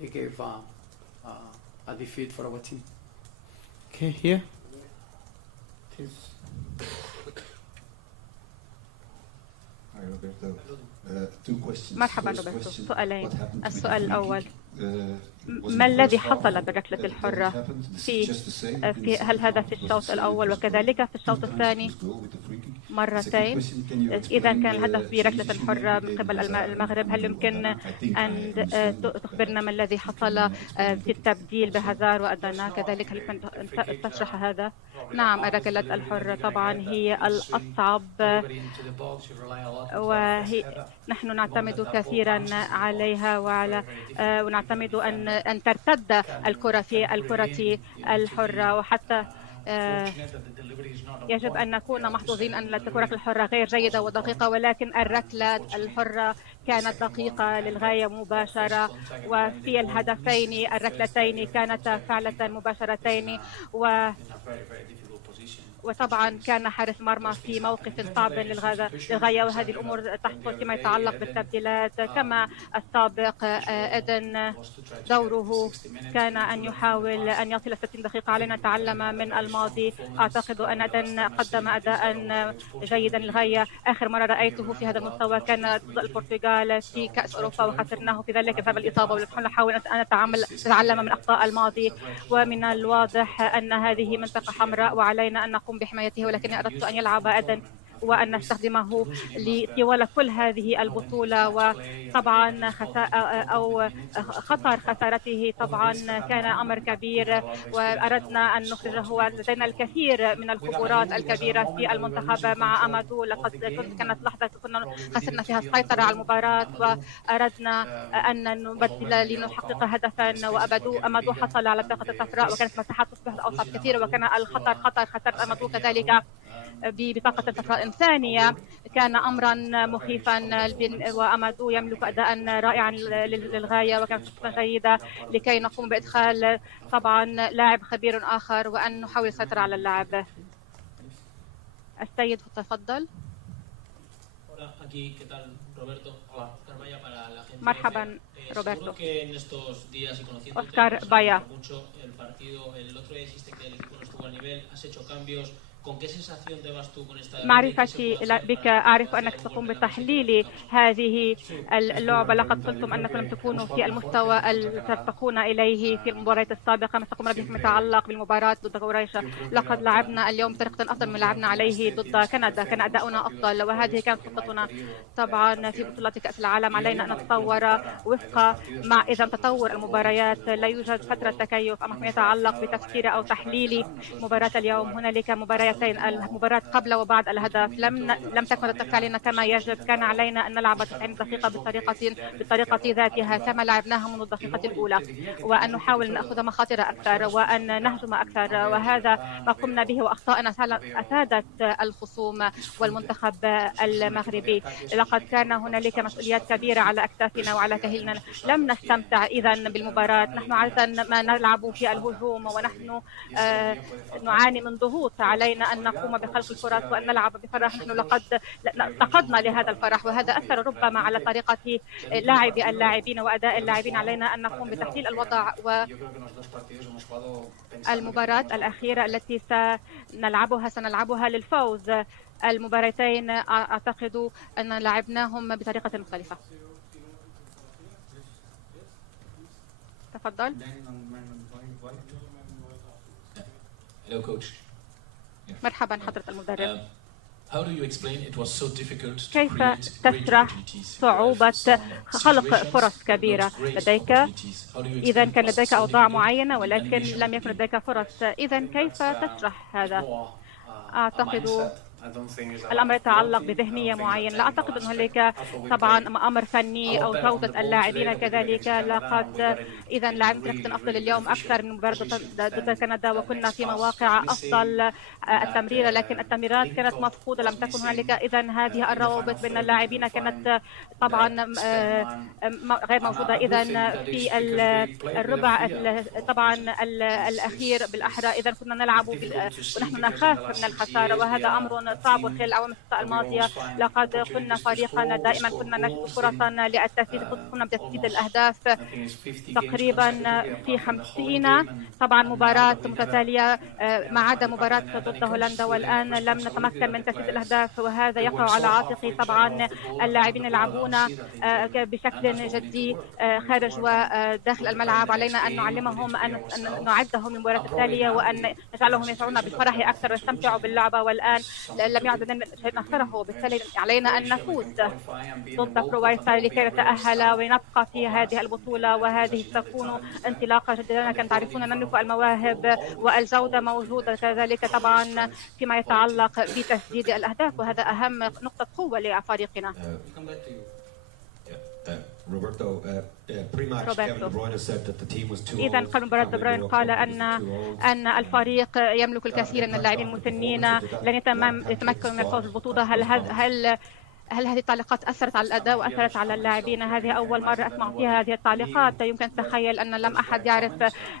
He gave a defeat for our team. Okay, here. Please. Hi, Roberto. Two questions. مرحبا First روبرتو. question, سؤالين. what happened with السؤال the free الأول، kick? ما الذي حصل بالركلة الحرة؟ هل هذا في الشوط الأول وكذلك في الشوط الثاني مرتين؟ إذا كان الهدف بركلة حرة من قبل المغرب، هل يمكن أن تخبرنا ما الذي حصل في التبديل بهازار وأدانا كذلك؟ هل يمكن أن تشرح هذا؟ نعم، الركلات الحرة طبعا هي الأصعب، ونحن نعتمد كثيرا عليها ونعتمد أن ترتد الكرة في الكرة الحرة، وحتى يجب أن نكون محظوظين أن الكرة الحرة غير جيدة ودقيقة، ولكن الركلة الحرة كانت دقيقة للغاية مباشرة، وفي الهدفين الركلتين كانتا فعلة مباشرتين، وطبعا كان حارس مرمى في موقف صعب للغاية، وهذه الأمور تحصل فيما يتعلق بالتبديلات. كما السابق إيدن دوره كان أن يحاول أن يصل 60 دقيقة. علينا نتعلم من الماضي. أعتقد أن إيدن قدم أداء جيدا للغاية. آخر مرة رأيته في هذا المستوى كان ضد البرتغال في كأس أوروبا وخسرناه في ذلك بسبب الإصابة، ونحن نحاول أن نتعلم من أخطاء الماضي، ومن الواضح أن هذه منطقة حمراء وعلينا أن نقوم بحمايته، ولكني أردت أن يلعب إيدن وأن نستخدمه طوال كل هذه البطولة. وطبعا خطر خسارته طبعا كان أمر كبير، وأردنا أن نخرجه. لدينا الكثير من الخبرات الكبيرة في المنتخب مع أمادو. كانت لحظة كنا خسرنا فيها السيطرة على المباراة، وأردنا أن نبدل لنحقق هدفا، وأمادو حصل على البطاقة الصفراء، وكانت مساحات تصبح أوسع كثير، وكان الخطر خسر أمادو كذلك ببطاقة صفراء ثانية. كان أمرا مخيفا، وأمادو يملك أداء رائعا للغاية، وكانت فرصة جيدة لكي نقوم بإدخال طبعا لاعب خبير آخر وأن نحاول السيطرة على اللعب. السيد تفضل. مرحبا روبرتو. أوسكار بايا. معرفتي بك أعرف أنك تقوم بتحليل هذه اللعبة. لقد قلتم أنكم لم تكونوا في المستوى الذي ترتقون إليه في المباريات السابقة. ما تقوم به فيما يتعلق بالمباراة ضد كرواتيا؟ لقد لعبنا اليوم بطريقة أفضل من لعبنا عليه ضد كندا، كان أداؤنا أفضل، وهذه كانت خطتنا. طبعا في بطولة كأس العالم علينا أن نتطور إذا تطور المباريات. لا يوجد فترة تكيف أما فيما يتعلق بتفسير أو تحليل مباراة اليوم. هنالك مباريتين، المباراة قبل وبعد الهدف لم تكن تتفق علينا كما يجب. كان علينا أن نلعب 90 دقيقة بالطريقة ذاتها كما لعبناها منذ الدقيقة الأولى، وأن نحاول أن نأخذ مخاطر أكثر وأن نهجم أكثر، وهذا ما قمنا به. وأخطاءنا أفادت الخصوم والمنتخب المغربي. لقد كان هنالك مسؤوليات كبيرة على أكتافنا وعلى كاهلنا. لم نستمتع إذن بالمباراة. نحن عادة ما نلعب في الهجوم، ونحن نعاني من ضغوط. علينا أن نقوم بخلق الفرص وأن نلعب بفرح. نحن لقد افتقدنا لهذا الفرح، وهذا أثر ربما على طريقة لاعبي اللاعبين وأداء اللاعبين. علينا أن نقوم بتحليل الوضع. والمباراة الأخيرة التي سنلعبها للفوز. المباراتين أعتقد أن لعبناهم بطريقة مختلفة. تفضل. Hello, coach. مرحبا حضرة المدرب. كيف تشرح صعوبة خلق فرص كبيرة لديك؟ إذا كان لديك أوضاع معينة ولكن لم يكن لديك فرص، إذا كيف تشرح هذا؟ أعتقد الأمر يتعلق بذهنية معينة. لا أعتقد أن هناك طبعا أمر فني أو جودة اللاعبين كذلك. لقد إذا لعبنا بطريقة أفضل اليوم أكثر من مباراة ضد كندا، وكنا في مواقع أفضل التمرير، لكن التمريرات كانت مفقودة، لم تكن هنالك. إذا هذه الروابط بين اللاعبين كانت طبعا غير موجودة. إذا في الربع طبعا الأخير بالأحرى إذا كنا نلعب ونحن نخاف من الخسارة، وهذا أمر صعب خلال الأعوام الستة الماضية. لقد كنا فريقا دائما كنا نجد فرصا للتسديد، كنا بتسديد الأهداف تقريبا في 50 طبعا مباراة متتالية ما عدا مباراة ضد هولندا، والآن لم نتمكن من تسديد الأهداف، وهذا يقع على عاتق طبعا اللاعبين يلعبون بشكل جدي خارج وداخل الملعب. علينا أن نعلمهم أن نعدهم للمباراة التالية وأن نجعلهم يشعرون بالفرح أكثر ويستمتعوا باللعبة، والآن لم يعد نخسره، وبالتالي علينا أن نفوز ضد كرواتيا لكي نتأهل ونبقى في هذه البطولة، وهذه تكون انطلاقة جديدة. كما تعرفون نملك المواهب والجودة موجودة كذلك طبعا فيما يتعلق بتسديد الأهداف، وهذا أهم نقطة قوة لفريقنا. روبرتو إذا قبل مباراة دي بروين قال أن الفريق يملك الكثير من اللاعبين المسنين لن يتمكنوا من الفوز بالبطولة. هل هذه التعليقات أثرت على الأداء وأثرت على اللاعبين؟ هذه أول مرة أسمع فيها هذه التعليقات. يمكن أن تتخيل أن لم أحد يعرف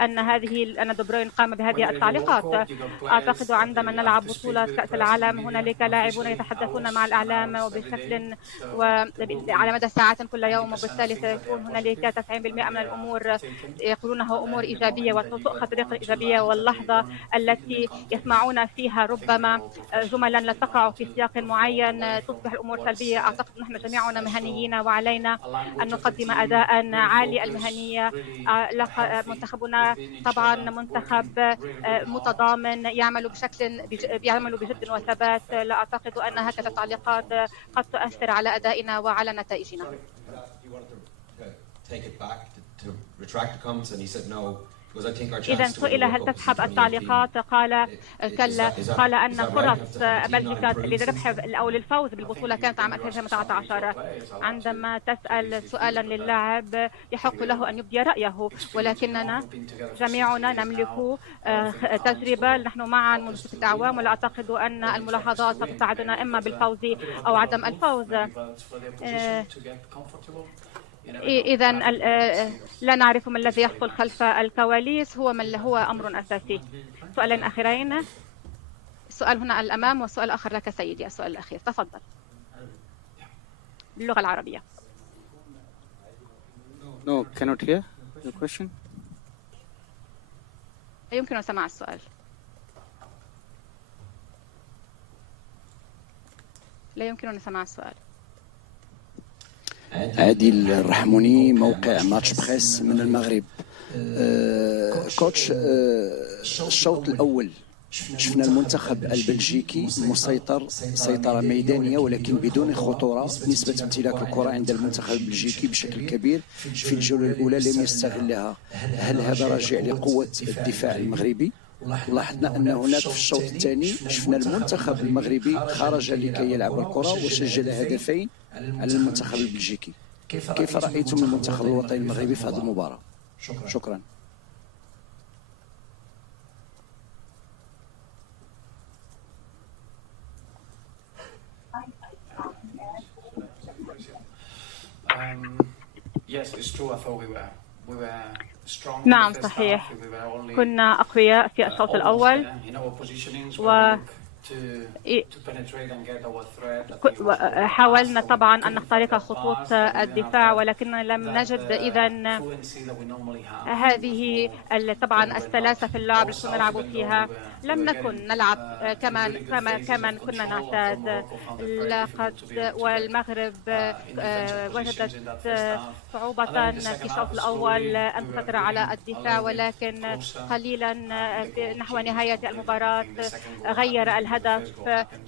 أن دي بروين قام بهذه التعليقات. أعتقد عندما نلعب بطولة كأس العالم هنالك لاعبون يتحدثون مع الإعلام وبشكل وعلى مدى ساعات كل يوم، وبالتالي سيكون هنالك 90% من الأمور يقولونها أمور إيجابية وتؤخذ بطريقة إيجابية، واللحظة التي يسمعون فيها ربما جملا لا تقع في سياق معين تصبح الأمور سلبية. أعتقد نحن جميعنا مهنيين وعلينا أن نقدم أداء عالي المهنية. منتخبنا طبعا منتخب متضامن يعمل بجد وثبات. لا أعتقد أن هكذا التعليقات قد تؤثر على أدائنا وعلى نتائجنا. إذا سئل هل تسحب التعليقات؟ قال كلا. قال أن فرص بلجيكا لربح أو للفوز بالبطولة كانت عام 2019. عندما تسأل سؤالا للاعب يحق له أن يبدي رأيه، ولكننا جميعنا نملك تجربة، نحن معا منذ 6 أعوام، ولا أعتقد أن الملاحظات ستساعدنا إما بالفوز أو عدم الفوز. إذا لا نعرف ما الذي يحصل خلف الكواليس، هو أمر أساسي. سؤالين أخيرين، السؤال هنا الأمام والسؤال الآخر لك سيدي. السؤال الأخير تفضل باللغة العربية. No, cannot hear the question. لا يمكن سماع السؤال. لا يمكننا سماع السؤال. عادل الرحموني، موقع ماتش بريس من المغرب. كوتش، الشوط الأول شفنا المنتخب البلجيكي مسيطر سيطرة ميدانية ولكن بدون خطورة. نسبة امتلاك الكرة عند المنتخب البلجيكي بشكل كبير في الجولة الأولى لم يستغلها. هل هذا راجع لقوة الدفاع المغربي؟ لاحظنا أن هناك في الشوط الثاني شفنا المنتخب المغربي خرج لكي يلعب الكرة وسجل هدفين على المنتخب البلجيكي. كيف رأيتم المنتخب الوطني المغربي في هذه المباراة؟ شكرا. نعم صحيح، كنا أقوياء في الشوط الأول حاولنا طبعا أن نخترق خطوط الدفاع، ولكننا لم نجد إذن هذه طبعا السلاسة في اللعب اللي كنا نلعب فيها. لم نكن نلعب كما كنا نعتاد. والمغرب وجدت صعوبة في الشوط الأول أن تسيطر على الدفاع، ولكن قليلا نحو نهاية المباراة غير الهدف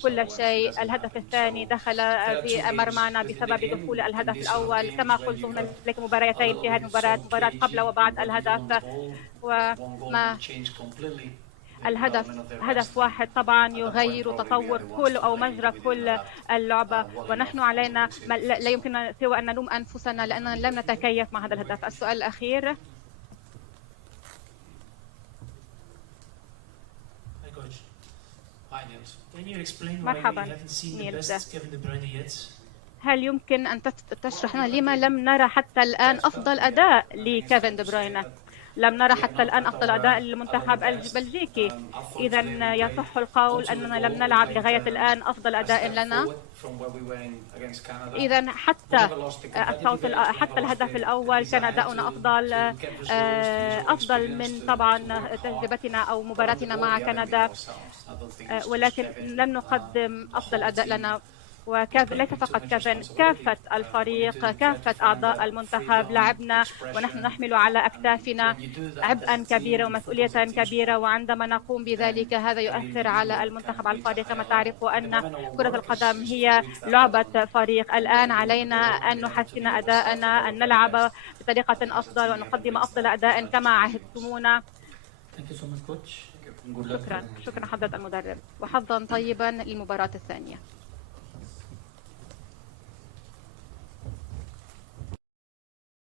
كل شيء. الهدف الثاني دخل في مرمانا بسبب دخول الهدف الأول. كما قلت هناك مباراتين في هذه المباراة، مباراة قبل وبعد الهدف، وما هدف واحد طبعا يغير تطور كل أو مجرى كل اللعبة، ونحن علينا لا يمكن سوى أن نلوم أنفسنا لأننا لم نتكيف مع هذا الهدف. السؤال الأخير. مرحبا نيلز، هل يمكن أن تشرح لنا لما لم نرى حتى الآن أفضل أداء لكيفن دي بروين؟ لم نرى حتى الآن أفضل أداء للمنتخب البلجيكي. إذا يصح القول أننا لم نلعب لغاية الآن أفضل أداء لنا. إذا حتى الهدف الأول كان أداؤنا أفضل من طبعا تجربتنا أو مباراتنا مع كندا، ولكن لم نقدم أفضل أداء لنا. وليس فقط كيفن، كافة الفريق، كافة أعضاء المنتخب لعبنا ونحن نحمل على أكتافنا عبئا كبيرا ومسؤولية كبيرة، وعندما نقوم بذلك هذا يؤثر على المنتخب، على الفريق. كما تعرف أن كرة القدم هي لعبة فريق. الآن علينا أن نحسن أداءنا، أن نلعب بطريقة أفضل ونقدم أفضل أداء كما عهدتمونا. شكرا حضرة المدرب، وحظا طيبا للمباراة الثانية.